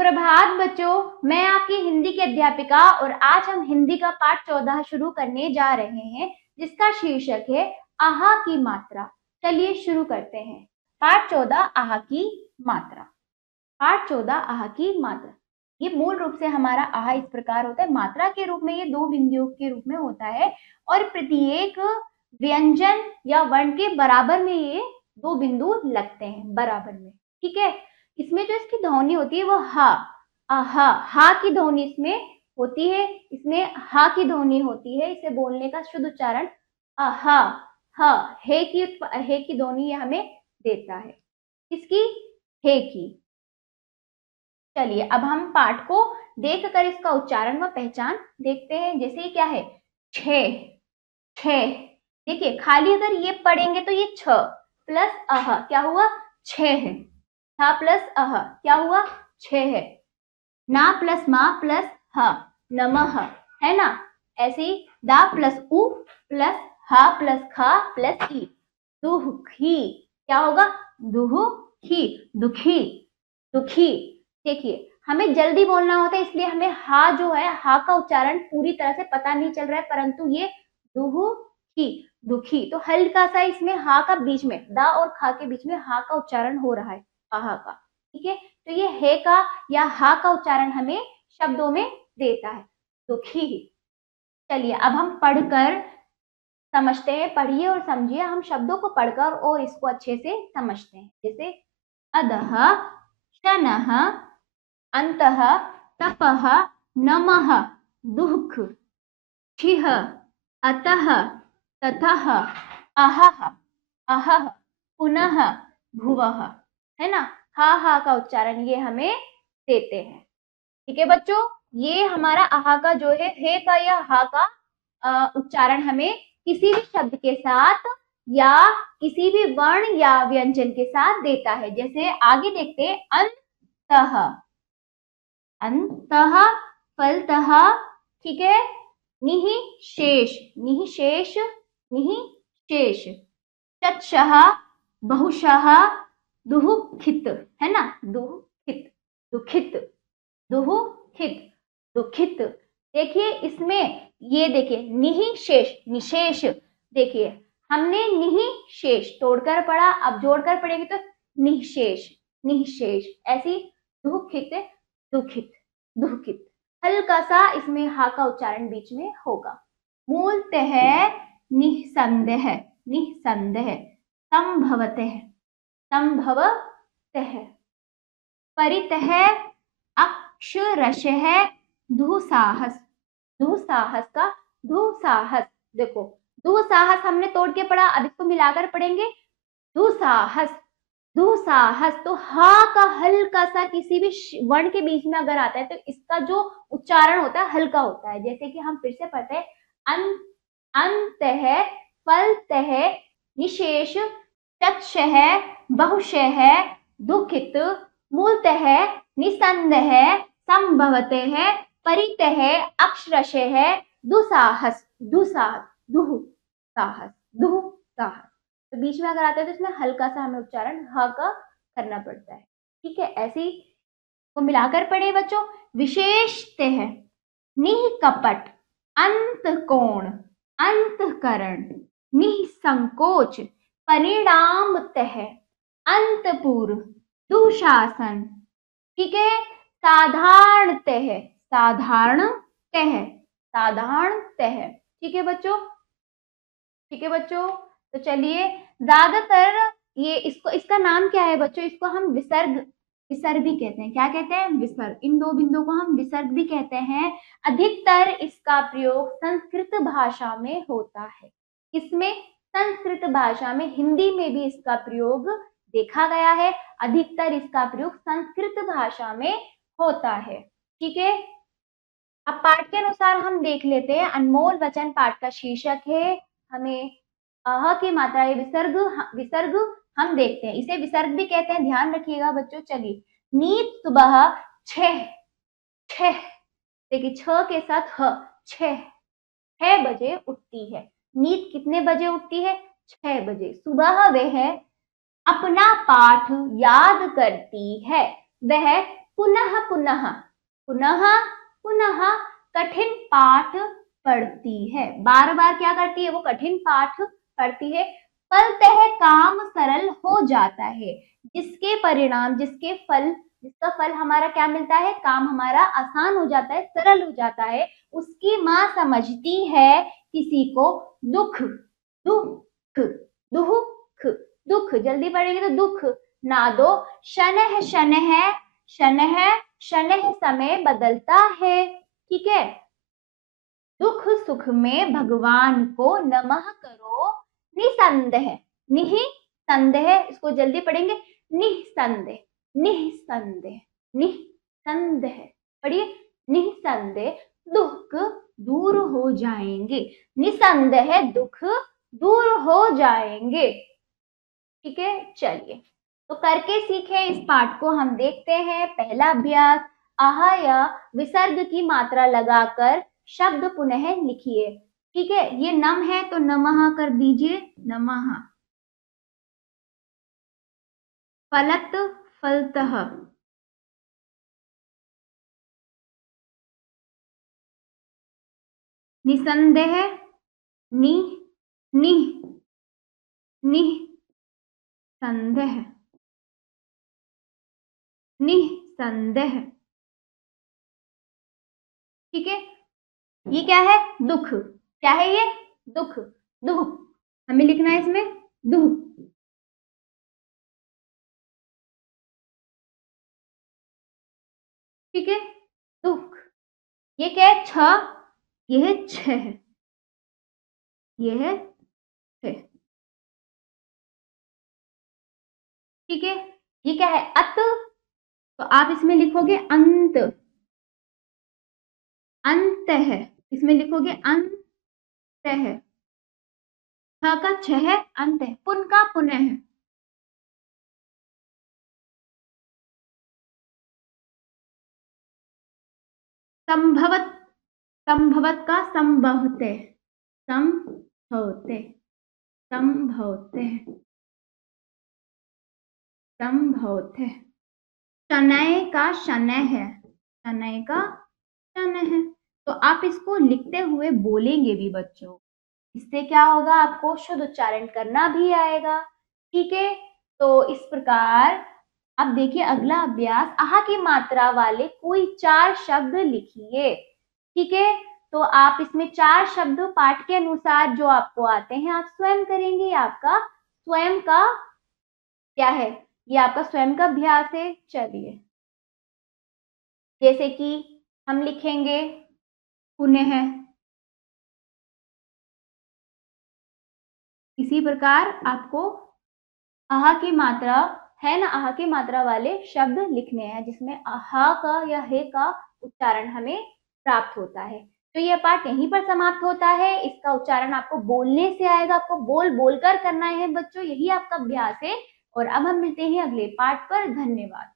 सुप्रभात बच्चों, मैं आपकी हिंदी की अध्यापिका और आज हम हिंदी का पाठ 14 शुरू करने जा रहे हैं, जिसका शीर्षक है आहा की मात्रा। चलिए शुरू करते हैं। पाठ 14 आहा की मात्रा। पाठ 14 आहा की मात्रा। ये मूल रूप से हमारा आहा इस प्रकार होता है। मात्रा के रूप में ये दो बिंदुओं के रूप में होता है और प्रत्येक व्यंजन या वर्ण के बराबर में ये दो बिंदु लगते हैं, बराबर में। ठीक है। इसमें जो इसकी ध्वनि होती है वो हा, आहा, हा की ध्वनि इसमें होती है। इसमें हा की ध्वनि होती है। इसे बोलने का शुद्ध उच्चारण आहा, हा, हे की ध्वनि ये हमें देता है। इसकी हे की। चलिए अब हम पाठ को देखकर इसका उच्चारण व पहचान देखते हैं। जैसे क्या है, छे, छे। देखिए खाली अगर ये पढ़ेंगे तो ये छ प्लस अह क्या हुआ, छे है। था प्लस अह क्या हुआ, छे है। ना प्लस मा प्लस ह, नमः, है ना। ऐसे ही दा प्लस उ प्लस हा प्लस खा प्लस ई, दुखी क्या होगा, दुखी, दुखी, दुखी। देखिए हमें जल्दी बोलना होता है, इसलिए हमें हा जो है, हा का उच्चारण पूरी तरह से पता नहीं चल रहा है, परंतु ये दुखी, दुखी। तो हल्का सा इसमें हा का बीच में, दा और खा के बीच में हा का उच्चारण हो रहा है, आहा का। ठीक है। तो ये हे का या हा का उच्चारण हमें शब्दों में देता है, दुखी। चलिए अब हम पढ़कर समझते हैं। पढ़िए और समझिए। हम शब्दों को पढ़कर और इसको अच्छे से समझते हैं। जैसे अधः, शनः, अंतः, तपः, नमः, दुःख, छिः, अतः, ततः, अहः, अहः, पुनः, भुवः, है ना। हा का उच्चारण ये हमें देते हैं। ठीक है बच्चों, ये हमारा आहा का जो है, हे का या हा का उच्चारण हमें किसी भी शब्द के साथ या किसी भी वर्ण या व्यंजन के साथ देता है। जैसे आगे देखते हैं, अंतः, अंतः, फलतः, ठीक है। निःशेष, निःशेष, निःशेष, चक्षः, बहुशः, दुःखित, है ना, दुःखित, दुखित, दुःखित, दुखित। देखिए इसमें ये देखिए निःशेष, निशेष। देखिए हमने निःशेष तोड़कर पढ़ा, अब जोड़कर पढ़ेंगे तो निःशेष, निःशेष। ऐसी दुःखित, दुखित, दुःखित। हल्का सा इसमें हा का उच्चारण बीच में होगा। मूलतः निसंदेह, निसंदेह, संभवतः, संभवतः, परितः, अक्षरशः, दुस्साहस, दुस्साहस का दुस्साहस। देखो दुस्साहस हमने तोड़ के पढ़ा, अब इसको मिलाकर पढ़ेंगे, दुस्साहस, दुस्साहस। तो हा का हल्का सा किसी भी वर्ण के बीच में अगर आता है तो इसका जो उच्चारण होता है हल्का होता है। जैसे कि हम फिर से पढ़ते हैं, अंतः, फलतः, निशेष, चक्षः, बहुशः, दुखित, मूलतः, निसंदेह, संभवतः, परितः, अक्षरशः, दुस्साहस, दुस्साहस, दुस्साहस, दुस्साहस। तो बीच में अगर आता है तो इसमें हल्का सा हमें उच्चारण ह का करना पड़ता है। ठीक है। ऐसे ही को मिलाकर पढ़े बच्चों। विशेषतः, निःकपट, अंतःकोण, अंतःकरण, निःसंकोच, परिणामतः, अंतःपूर्व, दुशासन। ठीक है। साधारणतः, साधारणतः, साधारणतः। ठीक है बच्चों, ठीक है बच्चों। तो चलिए ज्यादातर ये इसका नाम क्या है बच्चों, इसको हम विसर्ग, विसर्ग भी कहते हैं। क्या कहते हैं, विसर्ग। इन दो बिंदुओं को हम विसर्ग भी कहते हैं। अधिकतर इसका प्रयोग संस्कृत भाषा में होता है। इसमें संस्कृत भाषा में, हिंदी में भी इसका प्रयोग देखा गया है। अधिकतर इसका प्रयोग संस्कृत भाषा में होता है। ठीक है। अब पाठ के अनुसार हम देख लेते हैं। अनमोल वचन पाठ का शीर्षक है। हमें आह की मात्रा, ये विसर्ग, विसर्ग हम देखते हैं। इसे विसर्ग भी कहते हैं, ध्यान रखिएगा बच्चों। चलिए, नीत सुबह 6, 6, देखिए छ के साथ ह, 6 बजे उठती है। नीत कितने बजे उठती है, 6 बजे। सुबह वह अपना पाठ याद करती है। वह पुनः पुनः पुनः पुनः कठिन पाठ पढ़ती है, बार बार क्या करती है, वो कठिन पाठ पढ़ती है। फलतः काम सरल हो जाता है, जिसके परिणाम जिसका फल हमारा क्या मिलता है, काम हमारा आसान हो जाता है, सरल हो जाता है। उसकी माँ समझती है किसी को दुख दुख दुख दुख, जल्दी पढ़ेंगे तो दुख ना दो। शनह शनह शनह शनह समय बदलता है, ठीक है। दुख सुख में भगवान को नमः करो निसंदेह, निसंदेह, इसको जल्दी पढ़ेंगे, निसंदेह निसंदेह निसंदेह, पढ़िए, निसंदेह दुख दूर हो जाएंगे, निसंदेह दुख दूर हो जाएंगे, ठीक है। चलिए तो करके सीखे इस पाठ को हम देखते हैं। पहला अभ्यास, आह या विसर्ग की मात्रा लगाकर शब्द पुनः लिखिए, ठीक है। ये नम है तो नमः कर दीजिए, नमः। फलत फलतः, निसंदेह नि नि निसंदेह निसंदेह, ठीक है। ये क्या है, दुख, क्या है ये, दुख, दुख हमें लिखना है इसमें, दुख, ठीक है, दुख। ये क्या है, छ, ये है छ है, ये है छ, ठीक है। ये क्या है, अत, तो आप इसमें लिखोगे अंत, अंत है, इसमें लिखोगे अंत है, छ का छ है, अंत है, पुन का पुनः है, संभवत, संभवत का संभवते, संभवते, संभवते, संभवते, शनय का शनय है, शनय का शनय है। तो आप इसको लिखते हुए बोलेंगे भी बच्चों, इससे क्या होगा, आपको शुद्ध उच्चारण करना भी आएगा, ठीक है। तो इस प्रकार अब देखिए अगला अभ्यास, आहा की मात्रा वाले कोई 4 शब्द लिखिए, ठीक है। तो आप इसमें 4 शब्द पाठ के अनुसार जो आपको आते हैं आप स्वयं करेंगे, आपका स्वयं का क्या है, ये आपका स्वयं का अभ्यास है। चलिए जैसे कि हम लिखेंगे पुनः, इसी प्रकार आपको आहा की मात्रा है ना, आहा की मात्रा वाले शब्द लिखने हैं जिसमें आहा का या हे का उच्चारण हमें प्राप्त होता है। तो यह पाठ यहीं पर समाप्त होता है। इसका उच्चारण आपको बोलने से आएगा, आपको बोल बोलकर करना है बच्चों, यही आपका अभ्यास है। और अब हम मिलते हैं अगले पाठ पर। धन्यवाद।